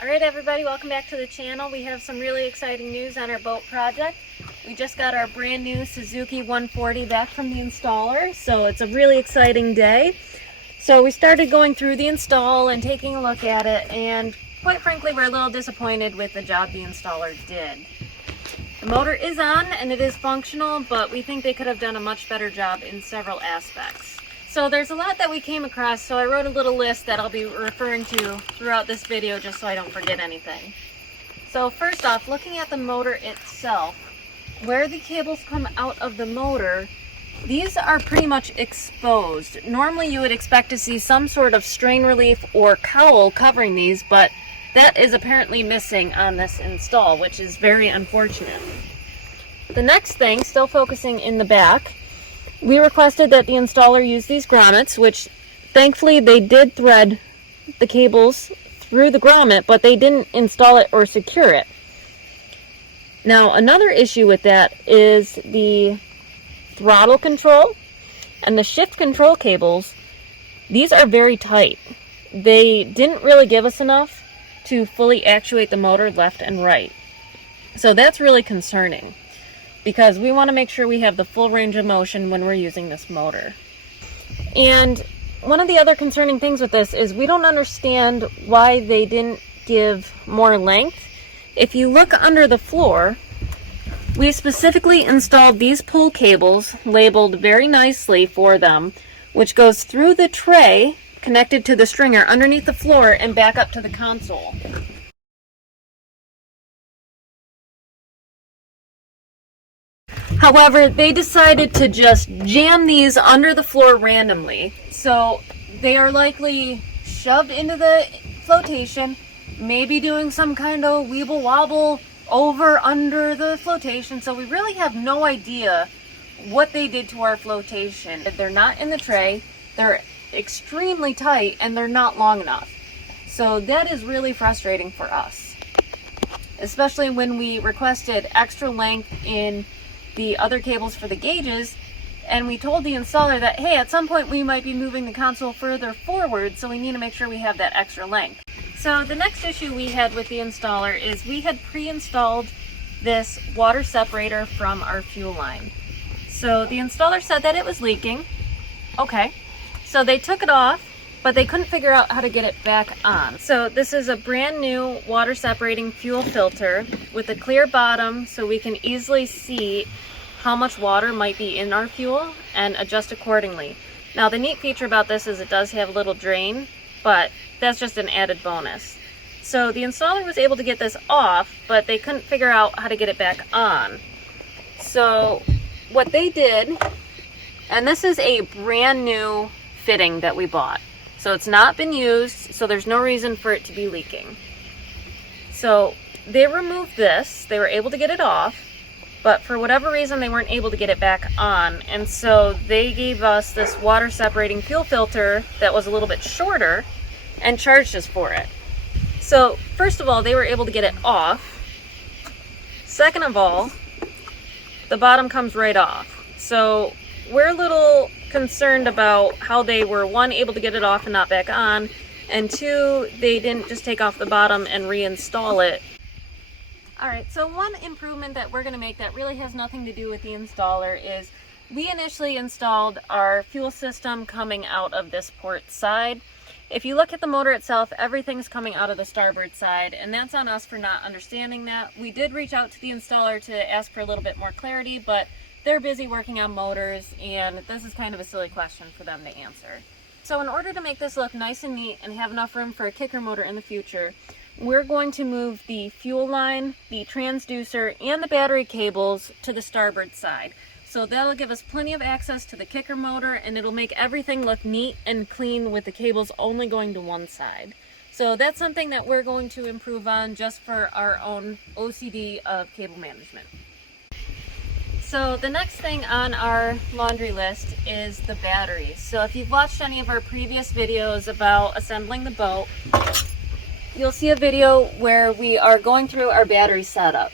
Alright everybody, welcome back to the channel. We have some really exciting news on our boat project. We just got our brand new Suzuki 140 back from the installer, so it's a really exciting day. So we started going through the install and taking a look at it, and quite frankly we're a little disappointed with the job the installer did. The motor is on and it is functional, but we think they could have done a much better job in several aspects. So there's a lot that we came across, so I wrote a little list that I'll be referring to throughout this video just so I don't forget anything. So first off, looking at the motor itself, where the cables come out of the motor, these are pretty much exposed. Normally you would expect to see some sort of strain relief or cowl covering these, but that is apparently missing on this install, which is very unfortunate. The next thing, still focusing in the back, we requested that the installer use these grommets, which thankfully they did thread the cables through the grommet, but they didn't install it or secure it. Now, another issue with that is the throttle control and the shift control cables. These are very tight. They didn't really give us enough to fully actuate the motor left and right. So that's really concerning, because we want to make sure we have the full range of motion when we're using this motor. And one of the other concerning things with this is we don't understand why they didn't give more length. If you look under the floor, we specifically installed these pull cables labeled very nicely for them, which goes through the tray connected to the stringer underneath the floor and back up to the console. However, they decided to just jam these under the floor randomly. So they are likely shoved into the flotation, maybe doing some kind of weeble wobble over under the flotation. So we really have no idea what they did to our flotation. They're not in the tray, they're extremely tight, and they're not long enough. So that is really frustrating for us, especially when we requested extra length in the other cables for the gauges, and we told the installer that, hey, at some point we might be moving the console further forward, so we need to make sure we have that extra length. So the next issue we had with the installer is we had pre-installed this water separator from our fuel line. So the installer said that it was leaking. Okay, so they took it off, but they couldn't figure out how to get it back on. So this is a brand new water separating fuel filter with a clear bottom, so we can easily see how much water might be in our fuel and adjust accordingly. Now the neat feature about this is it does have a little drain, but that's just an added bonus. So the installer was able to get this off, but they couldn't figure out how to get it back on. So what they did, and this is a brand new fitting that we bought. So it's not been used, so there's no reason for it to be leaking. So they removed this, they were able to get it off, but for whatever reason they weren't able to get it back on. And so they gave us this water separating fuel filter that was a little bit shorter and charged us for it. So first of all, they were able to get it off. Second of all, the bottom comes right off. So we're a little concerned about how they were, one, able to get it off and not back on, and two, they didn't just take off the bottom and reinstall it. Alright, so one improvement that we're going to make that really has nothing to do with the installer is we initially installed our fuel system coming out of this port side. If you look at the motor itself, everything's coming out of the starboard side, and that's on us for not understanding that. We did reach out to the installer to ask for a little bit more clarity, but they're busy working on motors, and this is kind of a silly question for them to answer. So in order to make this look nice and neat and have enough room for a kicker motor in the future, we're going to move the fuel line, the transducer, and the battery cables to the starboard side. So that'll give us plenty of access to the kicker motor, and it'll make everything look neat and clean with the cables only going to one side. So that's something that we're going to improve on just for our own OCD of cable management. So the next thing on our laundry list is the batteries. So if you've watched any of our previous videos about assembling the boat, you'll see a video where we are going through our battery setup.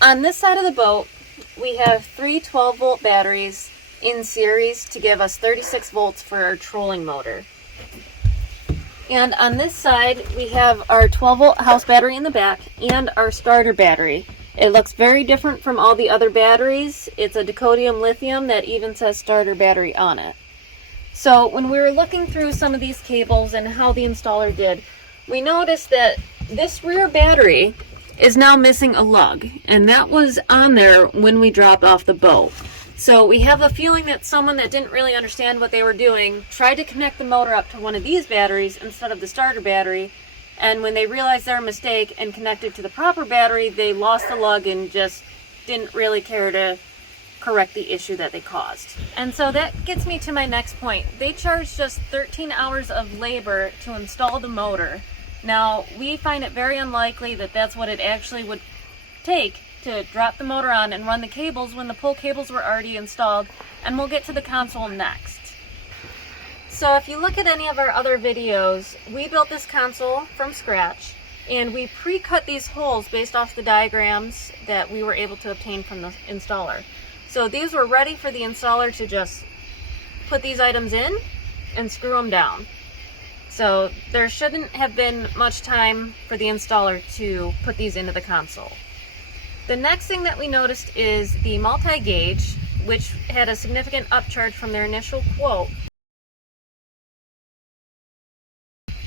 On this side of the boat, we have three 12-volt batteries in series to give us 36 volts for our trolling motor. And on this side, we have our 12 volt house battery in the back and our starter battery. It looks very different from all the other batteries. It's a dicodium lithium that even says starter battery on it. So when we were looking through some of these cables and how the installer did, we noticed that this rear battery is now missing a lug, and that was on there when we dropped off the boat. So we have a feeling that someone that didn't really understand what they were doing tried to connect the motor up to one of these batteries instead of the starter battery, and when they realized their mistake and connected to the proper battery, they lost the lug and just didn't really care to correct the issue that they caused. And so that gets me to my next point. They charged just 13 hours of labor to install the motor. Now, we find it very unlikely that that's what it actually would take to drop the motor on and run the cables when the pull cables were already installed, and we'll get to the console next. So if you look at any of our other videos, we built this console from scratch, and we pre-cut these holes based off the diagrams that we were able to obtain from the installer. So these were ready for the installer to just put these items in and screw them down. So there shouldn't have been much time for the installer to put these into the console. The next thing that we noticed is the multi-gauge, which had a significant upcharge from their initial quote,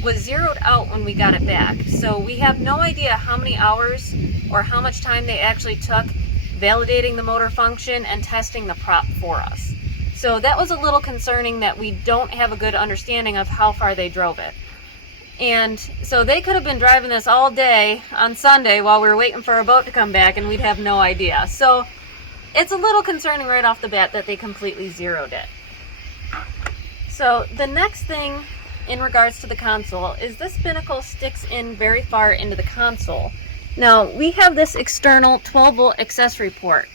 was zeroed out when we got it back. So we have no idea how many hours or how much time they actually took validating the motor function and testing the prop for us. So that was a little concerning that we don't have a good understanding of how far they drove it. And so they could have been driving this all day on Sunday while we were waiting for a boat to come back, and we'd have no idea. So it's a little concerning right off the bat that they completely zeroed it. So the next thing in regards to the console is this binnacle sticks in very far into the console. Now, we have this external 12 volt accessory port.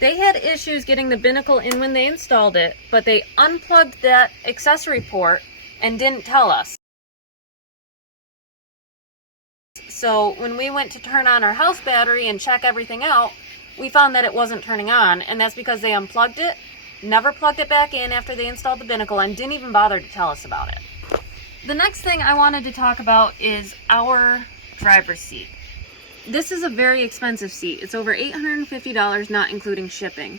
They had issues getting the binnacle in when they installed it, but they unplugged that accessory port and didn't tell us. So when we went to turn on our house battery and check everything out, we found that it wasn't turning on, and that's because they unplugged it, never plugged it back in after they installed the binnacle, and didn't even bother to tell us about it. The next thing I wanted to talk about is our driver's seat. This is a very expensive seat. It's over $850, not including shipping.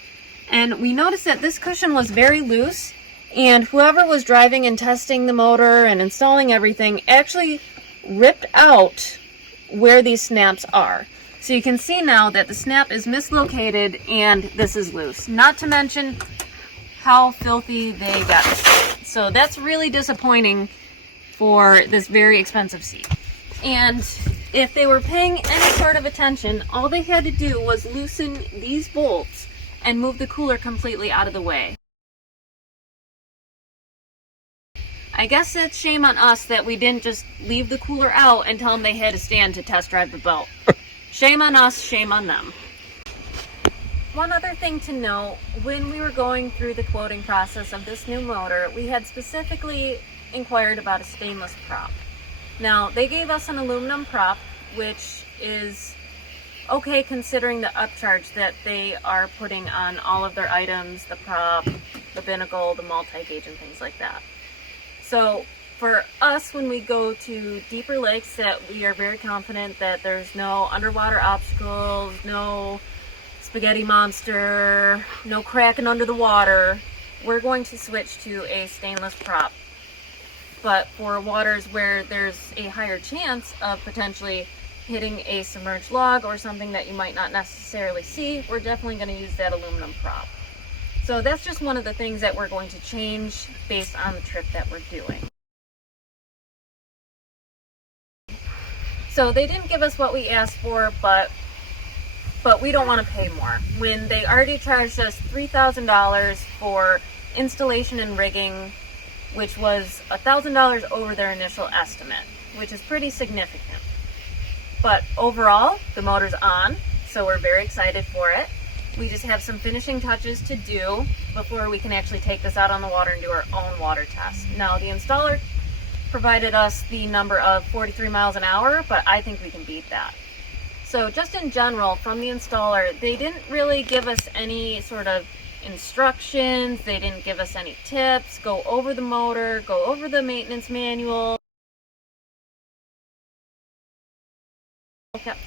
And we noticed that this cushion was very loose, and whoever was driving and testing the motor and installing everything actually ripped out where these snaps are. So you can see now that the snap is mislocated and this is loose. Not to mention how filthy they got it. So that's really disappointing for this very expensive seat. And if they were paying any sort of attention, all they had to do was loosen these bolts and move the cooler completely out of the way. I guess it's shame on us that we didn't just leave the cooler out and tell them they had to stand to test drive the boat. Shame on us, shame on them. One other thing to note, when we were going through the quoting process of this new motor, we had specifically inquired about a stainless prop. Now, they gave us an aluminum prop, which is okay considering the upcharge that they are putting on all of their items, the prop, the binnacle, the multi-gauge, and things like that. So for us, when we go to deeper lakes that we are very confident that there's no underwater obstacles, no spaghetti monster, no cracking under the water, we're going to switch to a stainless prop. But for waters where there's a higher chance of potentially hitting a submerged log or something that you might not necessarily see, we're definitely going to use that aluminum prop. So that's just one of the things that we're going to change based on the trip that we're doing. So they didn't give us what we asked for, but we don't want to pay more. When they already charged us $3,000 for installation and rigging, which was $1,000 over their initial estimate, which is pretty significant. But overall, the motor's on, so we're very excited for it. We just have some finishing touches to do before we can actually take this out on the water and do our own water test. Now, the installer provided us the number of 43 miles an hour, but I think we can beat that. So just in general, from the installer, they didn't really give us any sort of instructions, they didn't give us any tips, go over the motor, go over the maintenance manual.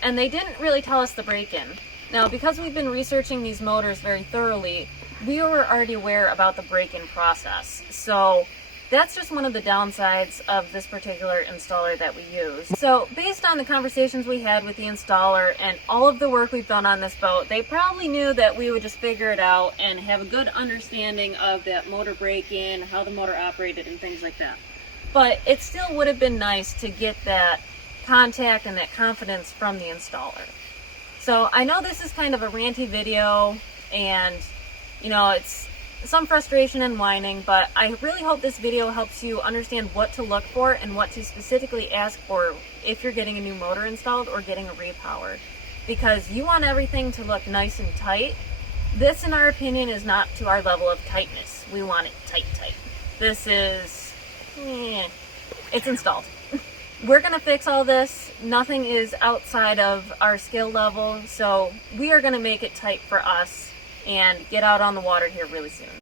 And they didn't really tell us the break-in. Now, because we've been researching these motors very thoroughly, we were already aware about the break-in process. So that's just one of the downsides of this particular installer that we use. So based on the conversations we had with the installer and all of the work we've done on this boat, they probably knew that we would just figure it out and have a good understanding of that motor break-in, how the motor operated, and things like that. But it still would have been nice to get that contact and that confidence from the installer. So I know this is kind of a ranty video, and you know, it's some frustration and whining, but I really hope this video helps you understand what to look for and what to specifically ask for if you're getting a new motor installed or getting a repower, because you want everything to look nice and tight. This, in our opinion, is not to our level of tightness. We want it tight. This is, it's installed. We're going to fix all this. Nothing is outside of our skill level, so we are going to make it tight for us and get out on the water here really soon.